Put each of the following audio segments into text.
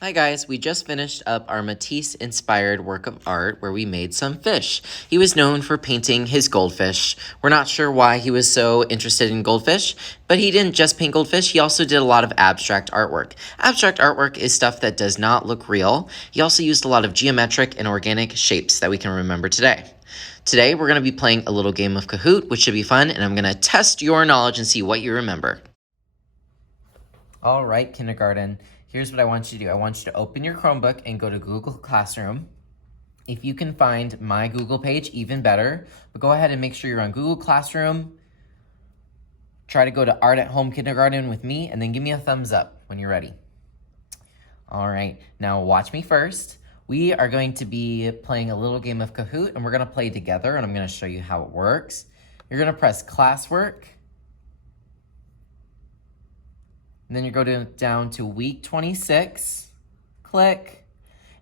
Hi guys, we just finished up our Matisse-inspired work of art where we made some fish. He was known for painting his goldfish. We're not sure why he was so interested in goldfish, but he didn't just paint goldfish, he also did a lot of abstract artwork. Abstract artwork is stuff that does not look real. He also used a lot of geometric and organic shapes that we can remember today. Today, we're going to be playing a little game of Kahoot, which should be fun, and I'm going to test your knowledge and see what you remember. All right, kindergarten. Here's what I want you to do. I want you to open your Chromebook and go to Google Classroom. If you can find my Google page, even better. But go ahead and make sure you're on Google Classroom. Try to go to Art at Home Kindergarten with me, and then give me a thumbs up when you're ready. All right, now watch me first. We are going to be playing a little game of Kahoot, and we're going to play together, and I'm going to show you how it works. You're going to press Classwork. And then you go down to week 26, click,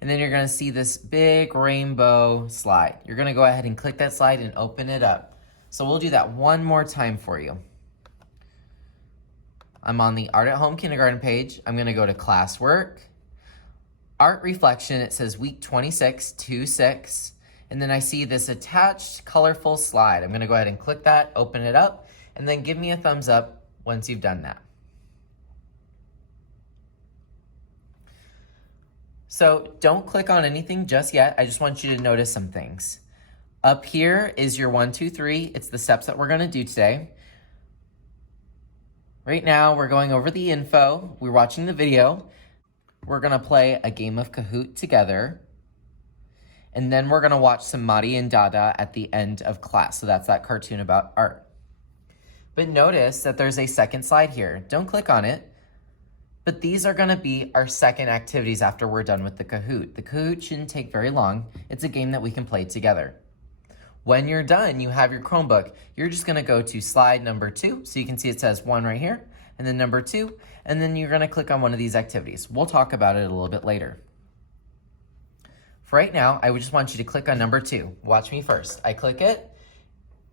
and then you're gonna see this big rainbow slide. You're gonna go ahead and click that slide and open it up. So we'll do that one more time for you. I'm on the Art at Home Kindergarten page. I'm gonna go to Classwork, Art Reflection, it says week 26, 2-6, and then I see this attached colorful slide. I'm gonna go ahead and click that, open it up, and then give me a thumbs up once you've done that. So don't click on anything just yet. I just want you to notice some things. Up here is your 1, 2, 3. It's the steps that we're gonna do today. Right now, we're going over the info. We're watching the video. We're gonna play a game of Kahoot together. And then we're gonna watch some Mari and Dada at the end of class. So that's that cartoon about art. But notice that there's a second slide here. Don't click on it. But these are gonna be our second activities after we're done with the Kahoot. The Kahoot shouldn't take very long. It's a game that we can play together. When you're done, you have your Chromebook. You're just gonna go to slide number 2. So you can see it says 1 right here, and then number 2, and then you're gonna click on one of these activities. We'll talk about it a little bit later. For right now, I would just want you to click on number 2. Watch me first. I click it,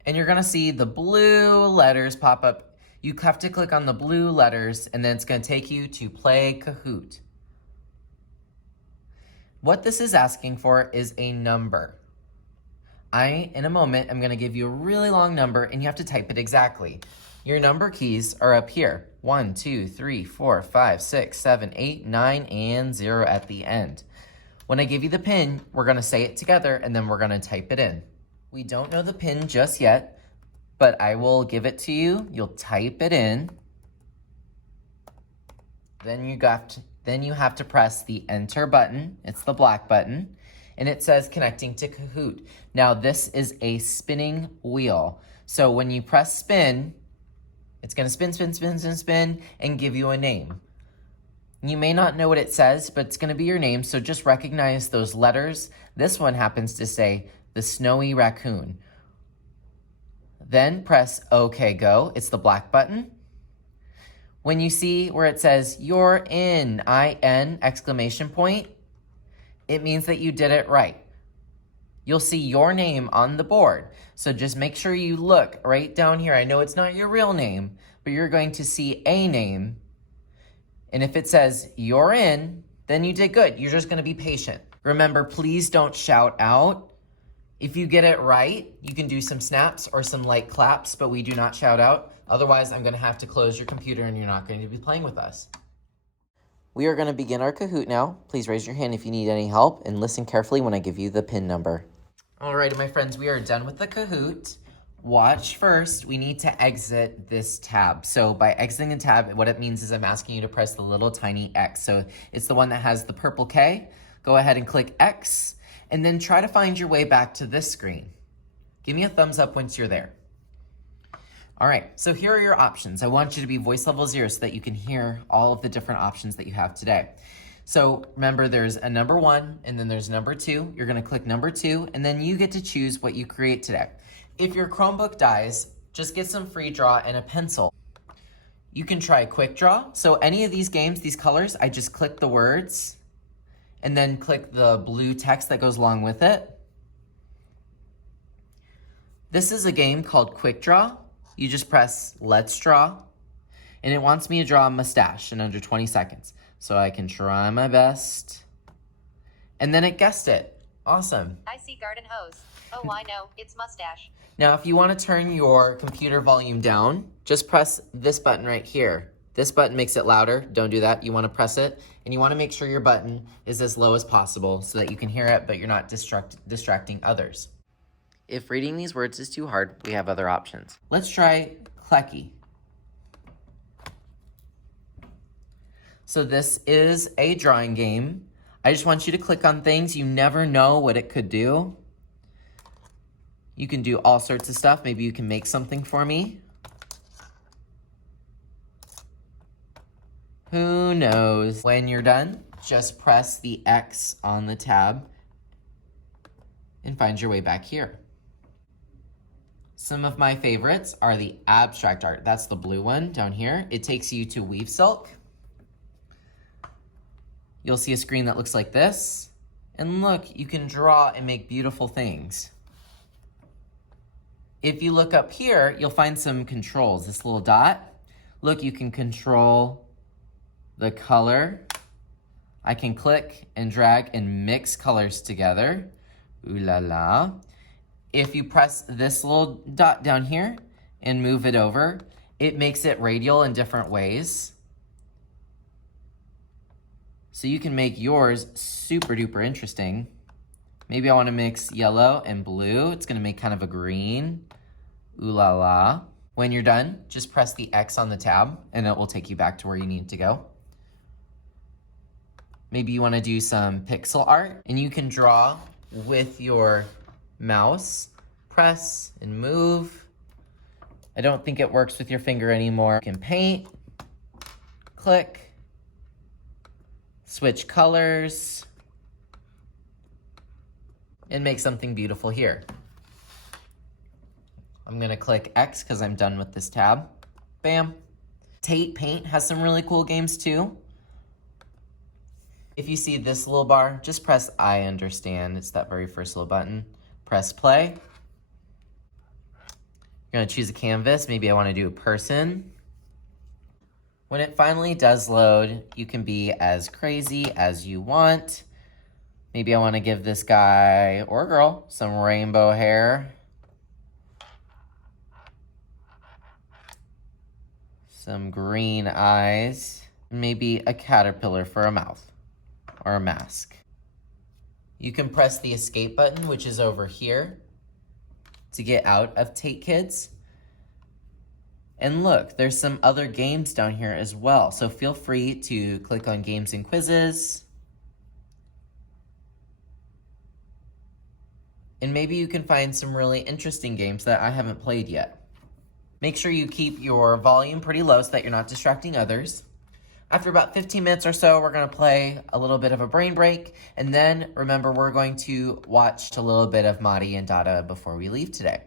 and you're gonna see the blue letters pop up. You have to click on the blue letters, and then it's gonna take you to Play Kahoot. What this is asking for is a number. In a moment, I'm gonna give you a really long number, and you have to type it exactly. Your number keys are up here. 1, 2, 3, 4, 5, 6, 7, 8, 9, and 0 at the end. When I give you the pin, we're gonna say it together, and then we're gonna type it in. We don't know the pin just yet, but I will give it to you. You'll type it in. Then you have to press the enter button. It's the black button. And it says connecting to Kahoot. Now this is a spinning wheel. So when you press spin, it's gonna spin, spin, spin, spin, spin, and give you a name. You may not know what it says, but it's gonna be your name, so just recognize those letters. This one happens to say the snowy raccoon. Then press OK Go. It's the black button. When you see where it says you're in, I-N, exclamation point, it means that you did it right. You'll see your name on the board. So just make sure you look right down here. I know it's not your real name, but you're going to see a name. And if it says you're in, then you did good. You're just gonna be patient. Remember, please don't shout out. If you get it right, you can do some snaps or some light claps, but we do not shout out. Otherwise, I'm gonna have to close your computer and you're not going to be playing with us. We are gonna begin our Kahoot now. Please raise your hand if you need any help and listen carefully when I give you the pin number. All right, my friends, we are done with the Kahoot. Watch first, we need to exit this tab. So by exiting the tab, what it means is I'm asking you to press the little tiny X. So it's the one that has the purple K. Go ahead and click X. And then try to find your way back to this screen. Give me a thumbs up once you're there. All right, so here are your options. I want you to be voice level 0 so that you can hear all of the different options that you have today. So remember, there's a number 1, and then there's number 2. You're gonna click number 2, and then you get to choose what you create today. If your Chromebook dies, just get some free draw and a pencil. You can try quick draw. So any of these games, these colors, I just click the words, and then click the blue text that goes along with it. This is a game called Quick Draw. You just press Let's Draw, and it wants me to draw a mustache in under 20 seconds. so I can try my best. And then it guessed it. Awesome. I see garden hose. Oh, I know, it's mustache. Now, if you want to turn your computer volume down, just press this button right here. This button makes it louder. Don't do that. You want to press it, and you want to make sure your button is as low as possible so that you can hear it, but you're not distracting others. If reading these words is too hard, we have other options. Let's try Klecky. So this is a drawing game. I just want you to click on things. You never know what it could do. You can do all sorts of stuff. Maybe you can make something for me. Who knows? When you're done, just press the X on the tab and find your way back here. Some of my favorites are the abstract art. That's the blue one down here. It takes you to Weave Silk. You'll see a screen that looks like this. And look, you can draw and make beautiful things. If you look up here, you'll find some controls. This little dot. Look, you can control the color. I can click and drag and mix colors together. Ooh la la. If you press this little dot down here and move it over, it makes it radial in different ways. So you can make yours super duper interesting. Maybe I want to mix yellow and blue. It's going to make kind of a green. Ooh la la. When you're done, just press the X on the tab and it will take you back to where you need to go. Maybe you want to do some pixel art and you can draw with your mouse. Press and move. I don't think it works with your finger anymore. You can paint, click, switch colors, and make something beautiful here. I'm gonna click X because I'm done with this tab. Bam. Tate Paint has some really cool games too. If you see this little bar, just press I understand. It's that very first little button. Press play. You're gonna choose a canvas. Maybe I wanna do a person. When it finally does load, you can be as crazy as you want. Maybe I wanna give this guy or girl some rainbow hair. Some green eyes. Maybe a caterpillar for a mouth. Or a mask. You can press the escape button, which is over here, to get out of Tate Kids. And look, there's some other games down here as well. So feel free to click on games and quizzes. And maybe you can find some really interesting games that I haven't played yet. Make sure you keep your volume pretty low so that you're not distracting others. After about 15 minutes or so, we're gonna play a little bit of a brain break. And then remember, we're going to watch a little bit of Mari and Dada before we leave today.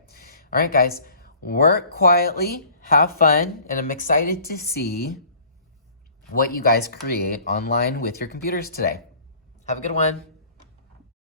All right, guys, work quietly, have fun, and I'm excited to see what you guys create online with your computers today. Have a good one.